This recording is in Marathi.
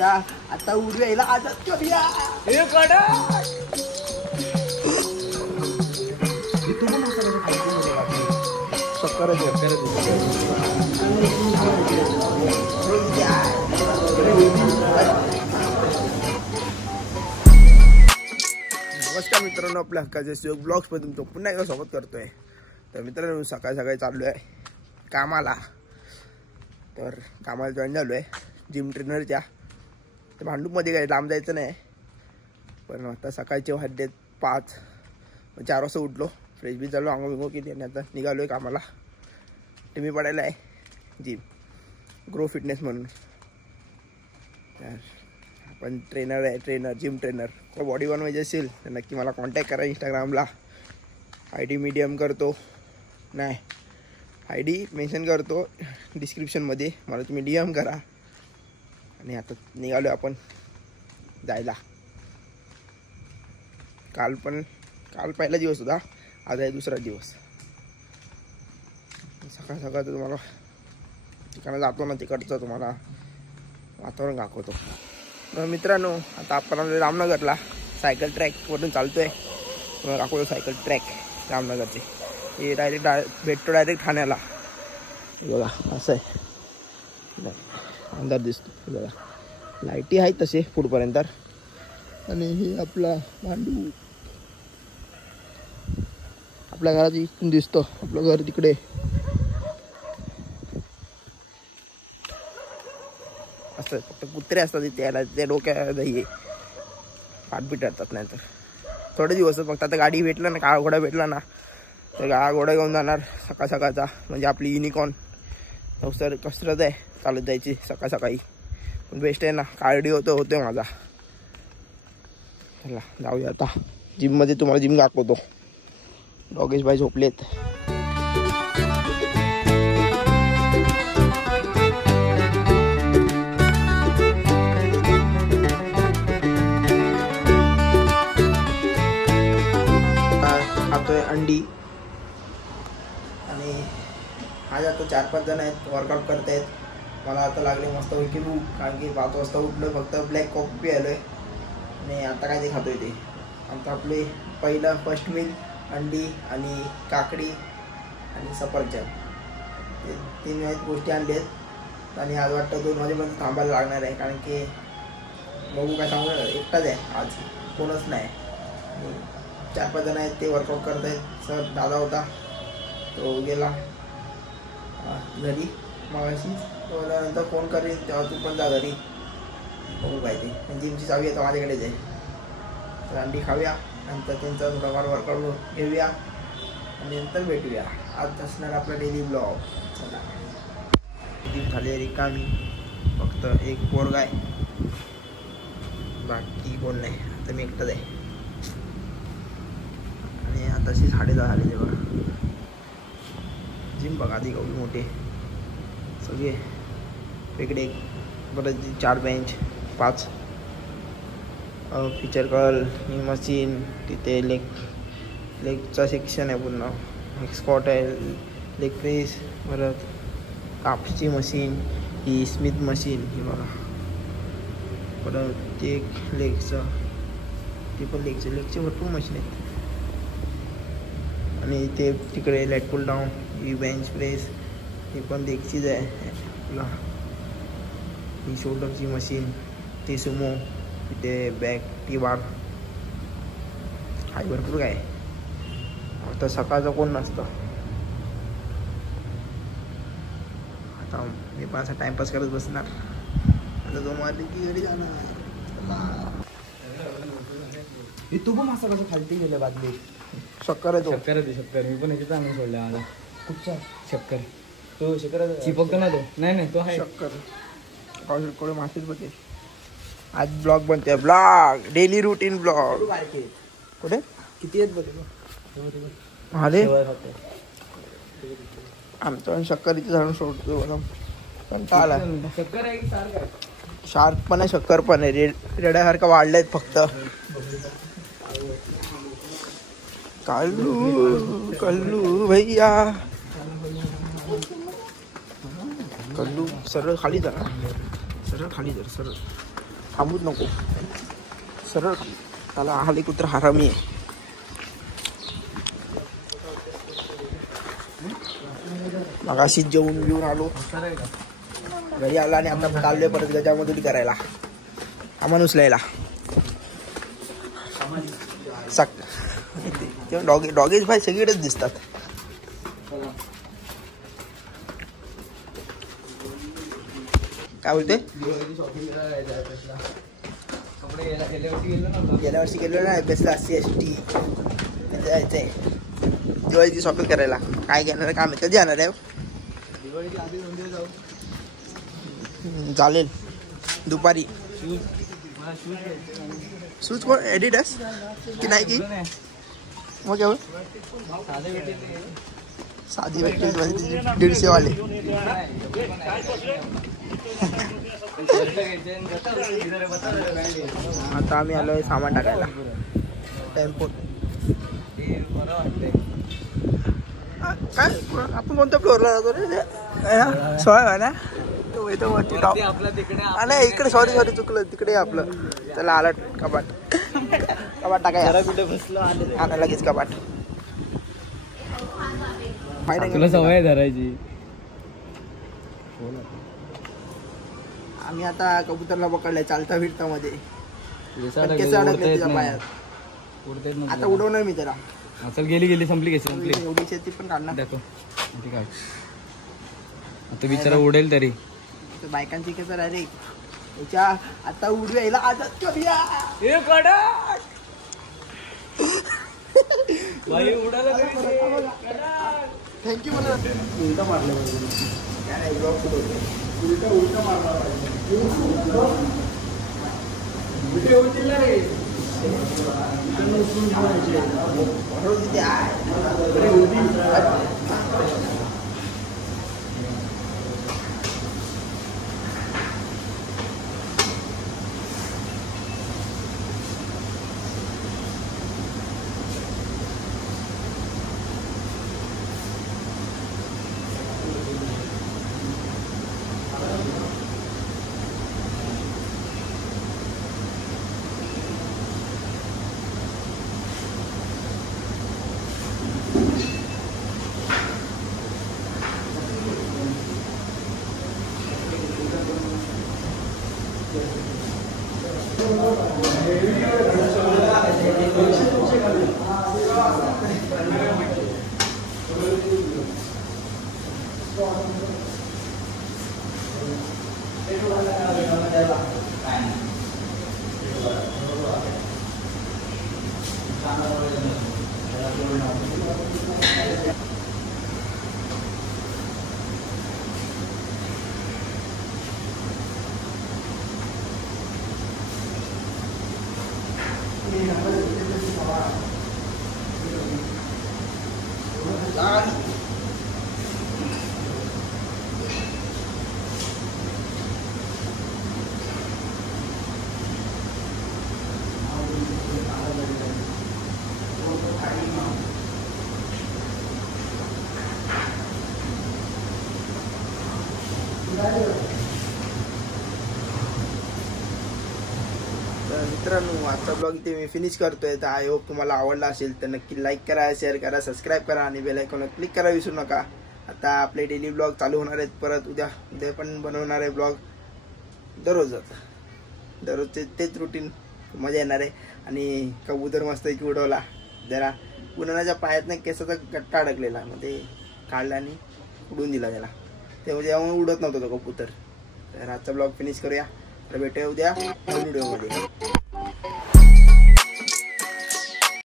आमच्या आता उडवायला आजाद करूया. नमस्कार मित्रांनो, आपल्या हक्काच्या सहयोग ब्लॉग्स मध्ये तुमचं पुन्हा एकदा स्वागत करतोय. तर मित्रांनो, सकाळी सकाळी चाललो आहे कामाला. तर कामाला जॉईन झालो आहे जिम ट्रेनरच्या. तर भांडूपमध्ये काय लांब जायचं नाही, पण आता सकाळचे वाजले 5, 4 वाजता उठलो, फ्रेश बी झालो, आंघोळ बिंघोळ केली आणि आता निघालो आहे कामाला. टीमी पडायला आहे जिम ग्रो फिटनेस म्हणून. तर आपण ट्रेनर आहे, जिम ट्रेनर. तर बॉडी बनवायची असेल तर नक्की मला कॉन्टॅक्ट करा इंस्टाग्रामला. ID मी DM करतो, नाही ID मेन्शन करतो डिस्क्रिप्शनमध्ये, मला तुम्ही DM करा. आणि आता निघालो आपण जायला. काल पहिला दिवस होता, आज आहे दुसरा दिवस. सकाळ सकाळ तुम्हाला ठिकाणं जातो ना, तिकडचं तुम्हाला वातावरण दाखवतो. तर मित्रांनो, आता आपण रामनगरला सायकल ट्रॅकवरून चालतो आहे. तुम्हाला दाखवतो सायकल ट्रॅक रामनगरचे. हे भेटतो डायरेक्ट ठाण्याला. बघा असं आहे, अंधार दिसतो बघा, लाईटी आहेत तसे पुढपर्यंत. आणि हे आपला भांडू आपल्या घरात इथून दिसतो. आपलं घर तिकडे. असं फक्त कुत्रे असतात तिथे यायला, ते डोक्यात हे पाठबीट करतात. नाही तर थोडे दिवस फक्त. आता गाडी भेटला ना, काळा घोडा भेटला ना, तर काळा घोडा घेऊन जाणार सकाळ सकाळचा. म्हणजे आपली युनिकॉर्न सर कसरत आहे चालत जायची सकाळ सकाळी. पण बेस्ट आहे ना, कार्डिओ होतोय माझा. चला जाऊया आता जिममध्ये, तुम्हाला जिम दाखवतो. डॉगेश भाई झोपलेत. खातोय अंडी. आणि आज आता 4-5 जण आहेत, वर्कआउट करत आहेत. मला आता लागले मस्त पैकी भूक, कारण की 5 वाजता उठलो, फक्त ब्लॅक कॉफी प्यायलो आहे. आणि आता काय ते खातोय ते आमचं आपले फर्स्ट मील अंडी आणि काकडी आणि सफरचंद, ते 3 गोष्टी आणल्या आहेत. आणि आज वाटतं 2 वाजेपर्यंत थांबायला लागणार आहे, कारण की बघू काय सांगू, एकटाच आहे आज, कोणच नाही. 4-5 जण आहेत, ते वर्कआउट करत आहेत. सर दादा होता, तो गेला घरी मगाशी. नंतर फोन करेल तेव्हा तू पण जा घरी. बघू काय ते. जिमची चावी आता माझ्याकडेच आहे. तर अंडी खाऊया, नंतर त्यांचा थोडाफार वर्कआउट घेऊया आणि नंतर भेटूया. आज असणार आपला डेली ब्लॉग. चला, जिम झाली रिकामी, फक्त एक पोरगा आहे, बाकी कोण नाही. आता मी एकटाच आहे. आणि आताशी 10:30 झाले बघा. जिम बघा आधी केवढी मोठे सगळे वेगळे. परत 4 बेंच, 5 फीचर कर्ल ही मशीन. तिथे लेगचा सेक्शन आहे पूर्ण. एक स्क्वॉट आहे, लेग प्रेस. परत कापची मशीन, ही स्मिथ मशीन ही बघा. परत ते लेगचं, ते पण लेगचे भरपूर मशीन आहेत. आणि ते तिकडे लेट पुल डाऊन, ही बेंच प्रेस, ही पण लेगचीच आहे. ही शोल्डरची मशीन, ती सुमो, तिथे बॅक टी बार, हाय भरपूर काय. आता सकाळचं कोण नसतं. आता मी पण असा टाइमपास करत बसणार. आता 2 वाजले की घरी जाणार. तू पण असं कसं खालती गेलं बादली. शक्कर आहे तो. शक्कर मी पण याच्यात आणून सोडला माझा. कुठचा शक्कर? तो शक्कर चिपकतो ना तो. नाही तो आहे शक्कर. कोणी मासेच बघे. आज ब्लॉग बनते, ब्लॉग डेली रुटीन ब्लॉग. कुठे किती आहेत बघे आले आमचं. शक्कर इथे जाणून सोडतो बघा. कंटाळा आला. शक्कर आहे, शार्क पण आहे, शक्कर पण आहे. रेड्यासारखं वाढलेत फक्त. कल्लू भैया, कल्लू सरळ खाली जरा, सरळ खाली जरा, सरळ थांबूच नको, सरळ त्याला आले कुत्र हरामी आहे. मग अशीच जेवून बिवून आलो घरी आला आणि आता चाललोय परत गजामधुरी करायला, सामान उचलायला. डॉगेज भाई सगळीकडेच दिसतात. काय बोलते? गेल्या वर्षी गेलो ना एफएसला CST जायचंय दिवाळीची शॉपिंग करायला. काय घेणार काम आहे? कधी जाणार आहे? दिवाळीच्या आधी 2 दिवस जाऊ. चालेल दुपारी. शूज कोण? एडिडास की नाईकी? मग केवळ साधी भेटते 150 वाले. आता आम्ही आलोय सामान टाकायला टेम्पोत. काय आपण कोणत्या फ्लोअरला जातो रे? 16 ना नाही इकडे. सॉरी चुकलं, तिकडे आपलं. चला आला कपाट टाकाय. कुठे बसलो आणा लगेच कपाट. तुला सवय धरायची. आम्ही आता कबूतरला पकडलाय चालता फिरता मध्ये. केस अडकले त्याच्या पायात. आता उडवणार मी त्याला. चल गेली संपली केस. एवढी ती पण काढणार. काय आता बिचारा उडेल तरी. बायकांची केस रे त्याच्या आता उडवायला आदत करूया. थँक्यू. मला उलटा मारलं उलटा मारला मित्रांनो आजचा ब्लॉग इथे मी फिनिश करतोय. तर आय होप तुम्हाला आवडला असेल तर नक्की लाईक करा, शेअर करा, सबस्क्राईब करा आणि बेल आयकॉनवर क्लिक करा विसरू नका. आता आपले डेली ब्लॉग चालू होणार आहेत परत. उद्या पण बनवणार आहे ब्लॉग दररोजचे तेच रुटीन. मजा येणार आहे. आणि कबूतर मस्त की उडवला. जरा उन्हाळ्याच्या पायातनं केसाचा गट्टा अडकलेला मग ते काढला आणि उडून दिला त्याला. ते म्हणजे यामुळे उडत नव्हतं तो कबूतर. तर आजचा ब्लॉग फिनिश करूया. तर भेटूया उद्या व्हिडिओमध्ये.